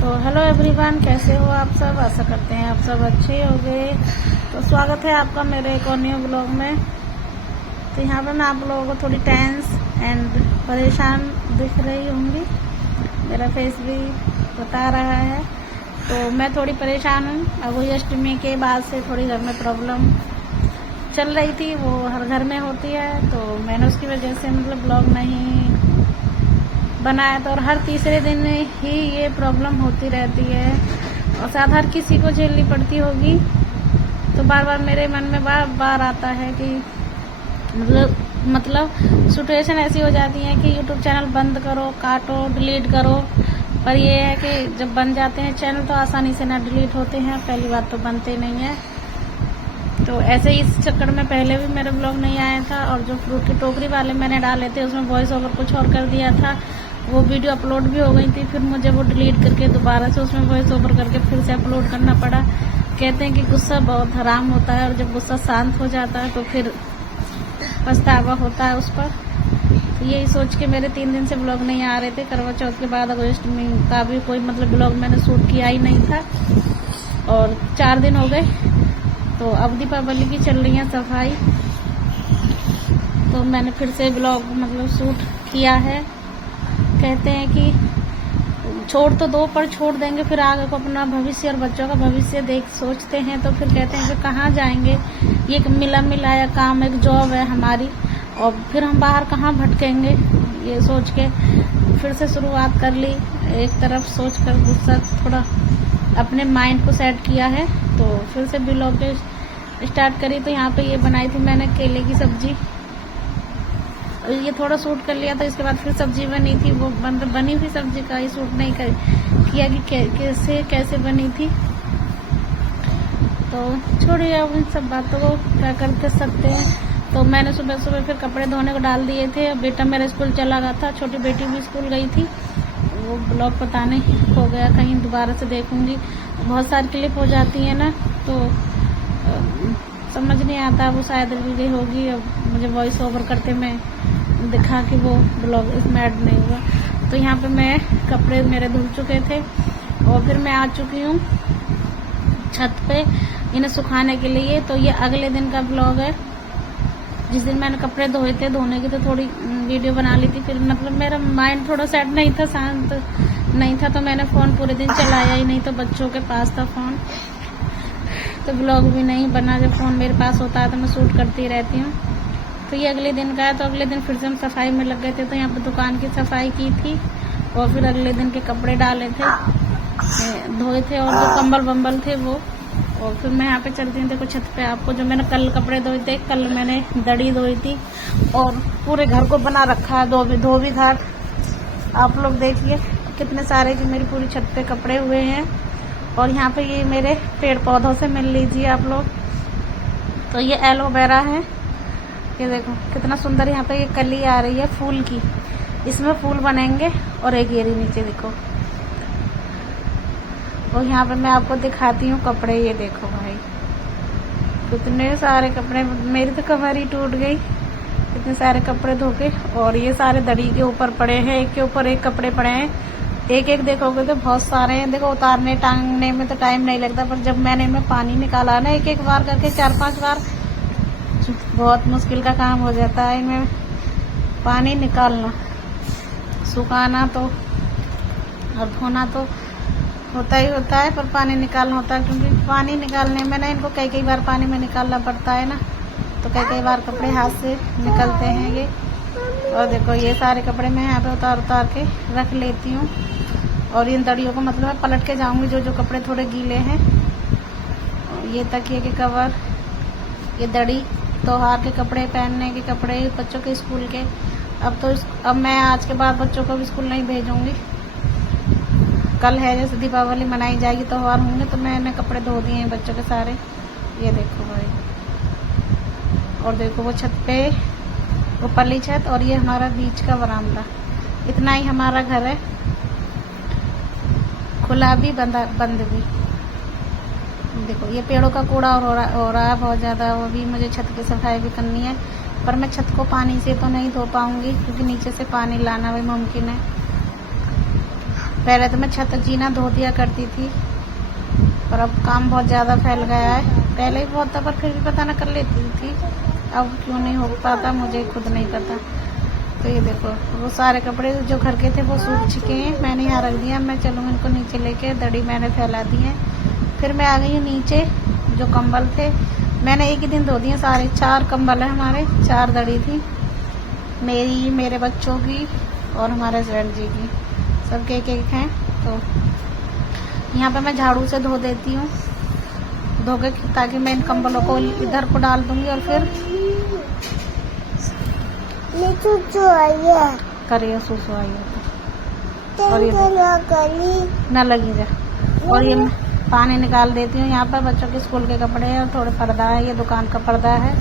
तो hello everyone, कैसे हो आप सब। आशा करते हैं आप सब अच्छे होंगे। तो स्वागत है आपका मेरे एक और न्यू ब्लॉग में। तो यहाँ पे मैं आप लोगों को थोड़ी टेंस एंड परेशान दिख रही होंगी, मेरा फेस भी बता रहा है। तो मैं थोड़ी परेशान हूँ। अब वही अष्टमी के बाद से थोड़ी घर में प्रॉब्लम चल रही थी, वो हर घर में होती है। तो मैंने उसकी वजह से ब्लॉग नहीं बनाया था, और हर तीसरे दिन ही ये प्रॉब्लम होती रहती है और साथ हर किसी को झेलनी पड़ती होगी। तो बार बार मेरे मन में बार बार आता है कि मतलब सिचुएशन ऐसी हो जाती है कि यूट्यूब चैनल बंद करो, काटो, डिलीट करो। पर ये है कि जब बन जाते हैं चैनल तो आसानी से ना डिलीट होते हैं, पहली बात तो बनते नहीं है। तो ऐसे ही इस चक्कर में पहले भी मेरा ब्लॉग नहीं आया था, और जो फ्रूट की टोकरी वाले मैंने डाले थे उसमें वॉइस ओवर कुछ और कर दिया था, वो वीडियो अपलोड भी हो गई थी। फिर मुझे वो डिलीट करके दोबारा से उसमें वॉइस ओवर करके फिर से अपलोड करना पड़ा। कहते हैं कि गुस्सा बहुत हराम होता है, और जब गुस्सा शांत हो जाता है तो फिर पछतावा होता है उस पर। तो यही सोच के मेरे 3 दिन से ब्लॉग नहीं आ रहे थे। करवा चौथ के बाद अष्टमी का भी कोई ब्लॉग मैंने शूट किया ही नहीं था, और 4 दिन हो गए। तो अब दीपावली की चल रही है सफाई, तो मैंने फिर से ब्लॉग शूट किया है। कहते हैं कि छोड़ तो दो, पर छोड़ देंगे फिर आगे को अपना भविष्य और बच्चों का भविष्य सोचते हैं। तो फिर कहते हैं कि कहाँ जाएंगे, ये एक मिला मिलाया काम, एक जॉब है हमारी, और फिर हम बाहर कहाँ भटकेंगे। ये सोच के फिर से शुरुआत कर ली। एक तरफ सोच कर गुस्सा थोड़ा अपने माइंड को सेट किया है, तो फिर से ब्लॉग स्टार्ट करी। तो यहाँ पे ये बनाई थी मैंने केले की सब्जी, ये थोड़ा शूट कर लिया था। इसके बाद फिर सब्जी बनी थी, वो बनी हुई सब्जी का ही शूट नहीं किया कि कैसे बनी थी। तो छोड़िए अब इन सब बातों को, क्या कर सकते हैं। तो मैंने सुबह सुबह फिर कपड़े धोने को डाल दिए थे। बेटा मेरा स्कूल चला गया था, छोटी बेटी भी स्कूल गई थी। वो ब्लॉग पता नहीं हो गया कहीं, दोबारा से देखूंगी। बहुत सारी क्लिप हो जाती है ना, तो समझ नहीं आता। वो शायद गई होगी, अब मुझे वॉइस ओवर करते मैं दिखा कि वो ब्लॉग इसमें ऐड नहीं हुआ। तो यहाँ पे मैं कपड़े मेरे धुल चुके थे, और फिर मैं आ चुकी हूँ छत पे इन्हें सुखाने के लिए। तो ये अगले दिन का ब्लॉग है। जिस दिन मैंने कपड़े धोए थे, धोने की तो थोड़ी वीडियो बना ली थी। फिर मेरा माइंड थोड़ा सेट नहीं था, शांत नहीं था, तो मैंने फ़ोन पूरे दिन चलाया ही नहीं। तो बच्चों के पास था फ़ोन, तो ब्लॉग भी नहीं बना। जब फ़ोन मेरे पास होता है तो मैं शूट करती रहती हूँ। तो ये अगले दिन का है। तो अगले दिन फिर से हम सफाई में लग गए थे। तो यहाँ पे दुकान की सफाई की थी, और फिर अगले दिन के कपड़े डाले थे, धोए थे, और जो कंबल बम्बल थे वो। और फिर मैं यहाँ पे चलती हूँ, देखो छत पे आपको जो मैंने कल कपड़े धोए थे, कल मैंने दड़ी धोई थी, और पूरे घर को बना रखा है धोबी घाट। आप लोग देखिए कितने सारे की मेरी पूरी छत पे कपड़े हुए हैं। और यहाँ पे ये मेरे पेड़ पौधों से मिल लीजिए आप लोग। तो ये एलोवेरा है, ये देखो कितना सुंदर यहाँ पे ये कली आ रही है फूल की, इसमें फूल बनेंगे। और एक ये नीचे देखो, और यहाँ पे मैं आपको दिखाती हूँ कपड़े। ये देखो भाई कितने सारे कपड़े, मेरी तो कमर ही टूट गई, इतने सारे कपड़े धो के। और ये सारे दड़ी के ऊपर पड़े हैं, एक के ऊपर एक कपड़े पड़े हैं। एक एक देखोगे तो बहुत सारे हैं। देखो उतारने टांगने में तो टाइम नहीं लगता, पर जब मैंने इनमें पानी निकाला ना, एक एक बार करके 4-5 बार, बहुत मुश्किल का काम हो जाता है इनमें पानी निकालना। सुखाना तो और धोना तो होता ही होता है, पर पानी निकालना होता है, क्योंकि पानी निकालने में ना इनको कई बार पानी में निकालना पड़ता है ना। तो कई बार कपड़े हाथ से निकलते हैं ये। और देखो ये सारे कपड़े मैं यहाँ पे उतार के रख लेती हूँ, और इन दड़ियों को मैं पलट के जाऊँगी जो कपड़े थोड़े गीले हैं। ये तकिए के कवर, ये दड़ी, त्योहार के कपड़े, पहनने के कपड़े, बच्चों के स्कूल के। अब मैं आज के बाद बच्चों को भी स्कूल नहीं भेजूंगी। कल है जैसे दीपावली मनाई जाएगी, त्योहार होंगे, तो मैंने कपड़े धो दिए हैं बच्चों के सारे। ये देखो भाई, और देखो वो छत पे, वो पल्ली छत, और ये हमारा बीच का बरामदा। इतना ही हमारा घर है, खुला भी बंद भी। देखो ये पेड़ों का कूड़ा हो रहा है बहुत ज़्यादा, वो भी मुझे छत की सफाई भी करनी है। पर मैं छत को पानी से तो नहीं धो पाऊंगी, क्योंकि नीचे से पानी लाना भी मुमकिन है। पहले तो मैं छत जीना धो दिया करती थी, पर अब काम बहुत ज़्यादा फैल गया है। पहले ही बहुत था, पर फिर भी पता ना कर लेती थी, अब क्यों नहीं हो पाता मुझे खुद नहीं पता। तो ये देखो वो सारे कपड़े जो घर के थे वो सूख चुके हैं, मैंने यहाँ रख दिया। मैं चलूँ इनको नीचे लेके, दड़ी मैंने फैला दी है। फिर मैं आ गई हूँ नीचे। जो कंबल थे मैंने एक ही दिन धो दिए सारे। 4 कंबल है हमारे, 4 दड़ी थी, मेरी, मेरे बच्चों की और हमारे हस्बैंड जी की, सबके एक एक हैं। तो यहाँ पे मैं झाड़ू से धो देती हूँ, धो के, ताकि मैं इन कंबलों को इधर को डाल दूंगी और फिर करिए सुसु आई और ये न लगी जा। और ये पानी निकाल देती हूँ। यहाँ पर बच्चों के स्कूल के कपड़े हैं और थोड़े पर्दा है, ये दुकान का पर्दा है।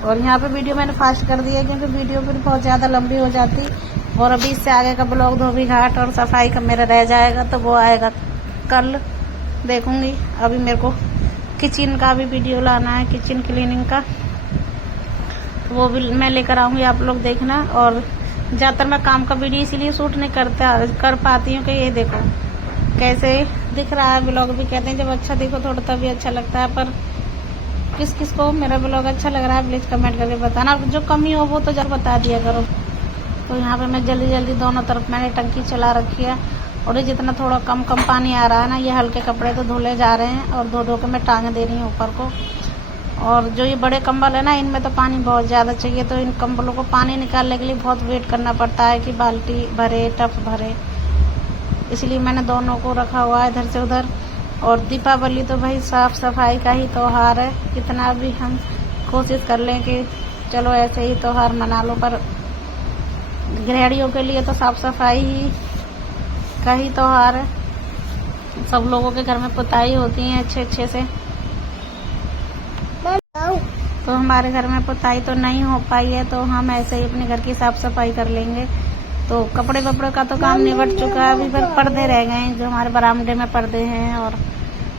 और यहाँ पे वीडियो मैंने फास्ट कर दी है क्योंकि वीडियो फिर बहुत ज़्यादा लंबी हो जाती। और अभी इससे आगे का ब्लॉग धोबी घाट और सफाई का मेरा रह जाएगा, तो वो आएगा कल, देखूंगी। अभी मेरे को किचन का भी वीडियो लाना है, किचन क्लीनिंग का, तो वो भी मैं लेकर आऊँगी, आप लोग देखना। और ज़्यादातर मैं काम का वीडियो इसीलिए शूट नहीं कर पाती हूँ कि ये देखो कैसे दिख रहा है ब्लॉग भी। कहते हैं जब अच्छा देखो थोड़ा तभी अच्छा लगता है, पर किस किस को मेरा ब्लॉग अच्छा लग रहा है प्लीज़ कमेंट करके बताना। जो कमी हो वो तो जरूर बता दिया करो। तो यहाँ पे मैं जल्दी जल्दी दोनों तरफ मैंने टंकी चला रखी है। और ये जितना थोड़ा कम पानी आ रहा है ना, ये हल्के कपड़े तो धुले जा रहे हैं और धो के मैं टांग दे रही हूँ ऊपर को। और जो ये बड़े कंबल है ना, इनमें तो पानी बहुत ज़्यादा चाहिए, तो इन कंबलों को पानी निकालने के लिए बहुत वेट करना पड़ता है कि बाल्टी भरे, टप भरे, इसलिए मैंने दोनों को रखा हुआ है इधर से उधर। और दीपावली तो भाई साफ सफाई का ही त्योहार है, कितना भी हम कोशिश कर लें कि चलो ऐसे ही त्योहार मना लो, पर गृहिणियों के लिए तो साफ सफाई ही का ही त्योहार है। सब लोगों के घर में पुताई होती है अच्छे अच्छे से, तो हमारे घर में पुताई तो नहीं हो पाई है, तो हम ऐसे ही अपने घर की साफ सफाई कर लेंगे। तो कपड़े वपड़े का तो काम निबट चुका है, अभी फिर पर्दे रह गए हैं, जो हमारे बरामदे में पर्दे हैं और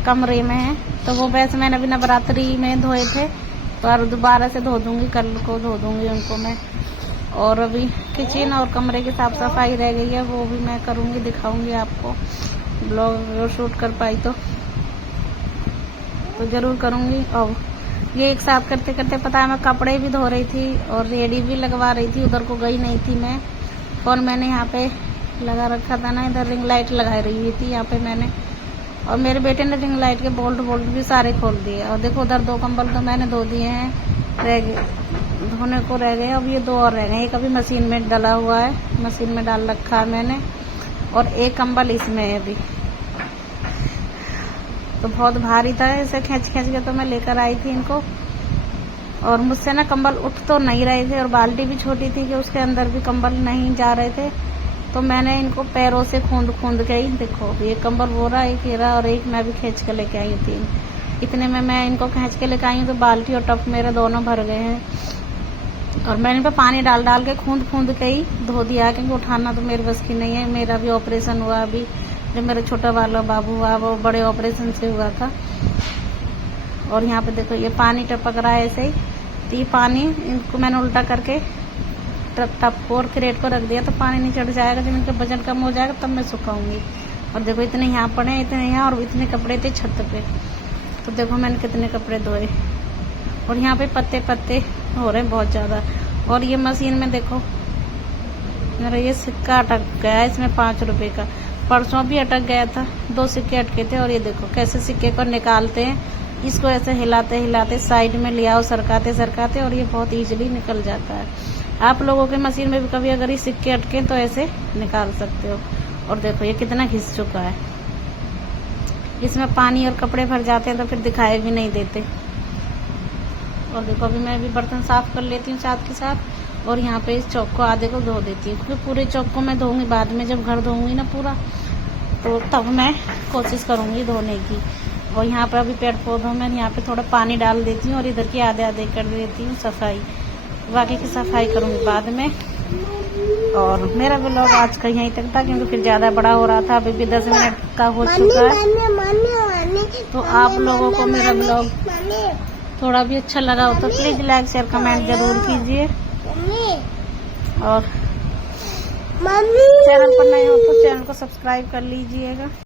कमरे में हैं, तो वो वैसे मैंने अभी नवरात्रि में धोए थे, तो और दोबारा से धो दूंगी, कल को धो दूंगी उनको मैं। और अभी किचन और कमरे की साफ सफाई रह गई है, वो भी मैं करूंगी, दिखाऊंगी आपको। ब्लॉग शूट कर पाई तो जरूर करूंगी। और ये एक साथ करते करते पता है मैं कपड़े भी धो रही थी और रेडी भी लगवा रही थी, उधर को गई नहीं थी मैं। और मैंने यहाँ पे लगा रखा था ना, इधर रिंग लाइट लगा रही थी यहाँ पे मैंने, और मेरे बेटे ने रिंग लाइट के बोल्ट भी सारे खोल दिए। और देखो उधर 2 कंबल तो मैंने धो दिए हैं, रह गए धोने को रह गए। अब ये 2 और रह गए, एक अभी मशीन में डला हुआ है, मशीन में डाल रखा है मैंने, और एक कंबल इसमें है अभी। तो बहुत भारी था, इसे खींच के तो मैं लेकर आई थी इनको। और मुझसे ना कंबल उठ तो नहीं रहे थे, और बाल्टी भी छोटी थी कि उसके अंदर भी कंबल नहीं जा रहे थे, तो मैंने इनको पैरों से खूंद के ही, देखो ये कंबल वो रहा, एक ये रहा, और एक मैं भी खींच के लेके आई थी। इतने में मैं इनको खींच के लेके आई हूँ तो बाल्टी और टप मेरे दोनों भर गए हैं। और मैंने इन पर पानी डाल के खूंद के ही धो दिया, क्योंकि उठाना तो मेरे बस की नहीं है। मेरा भी ऑपरेशन हुआ अभी, जब मेरा छोटा वाला बाबू हुआ वो बड़े ऑपरेशन से हुआ था। और यहाँ पे देखो ये पानी टपक रहा है ऐसे ही, तो ये पानी इनको मैंने उल्टा करके टप को और क्रेट को रख दिया, तो पानी नहीं चढ़ जाएगा। जब इनका वजन कम हो जाएगा तब मैं सुखाऊंगी। और देखो इतने यहाँ पड़े, इतने यहाँ, और इतने कपड़े थे छत पे, तो देखो मैंने कितने कपड़े धोए। और यहाँ पे पत्ते हो रहे हैं बहुत ज़्यादा। और ये मशीन में देखो मेरा ये सिक्का अटक गया है, इसमें 5 रुपए का, परसों भी अटक गया था, 2 सिक्के अटके थे। और ये देखो कैसे सिक्के को निकालते हैं, इसको ऐसे हिलाते साइड में ले आओ, सरकाते, और ये बहुत ईजिली निकल जाता है। आप लोगों के मशीन में भी कभी अगर ये सिक्के अटके तो ऐसे निकाल सकते हो। और देखो ये कितना घिस चुका है, इसमें पानी और कपड़े भर जाते हैं तो फिर दिखाई भी नहीं देते। और देखो अभी मैं भी बर्तन साफ कर लेती हूँ साथ के साथ, और यहाँ पे इस चौक को आधे को धो देती हूँ, क्योंकि पूरे चौक को मैं धोऊंगी बाद में, जब घर धोऊंगी ना पूरा, तो तब मैं कोशिश करूंगी धोने की। और यहाँ पर अभी पेड़ पौधों में यहाँ पे थोड़ा पानी डाल देती हूँ, और इधर की आधे कर देती हूँ सफाई, बाकी की सफाई करूँगी बाद में। और मेरा ब्लॉग आज का यहीं तक था, क्योंकि फिर ज़्यादा बड़ा हो रहा था, अभी भी 10 मिनट का हो चुका है। तो आप लोगों को मेरा ब्लॉग थोड़ा भी अच्छा लगा हो तो प्लीज़ लाइक शेयर कमेंट जरूर कीजिए। और चैनल पर नए हो तो चैनल को सब्सक्राइब कर लीजिएगा।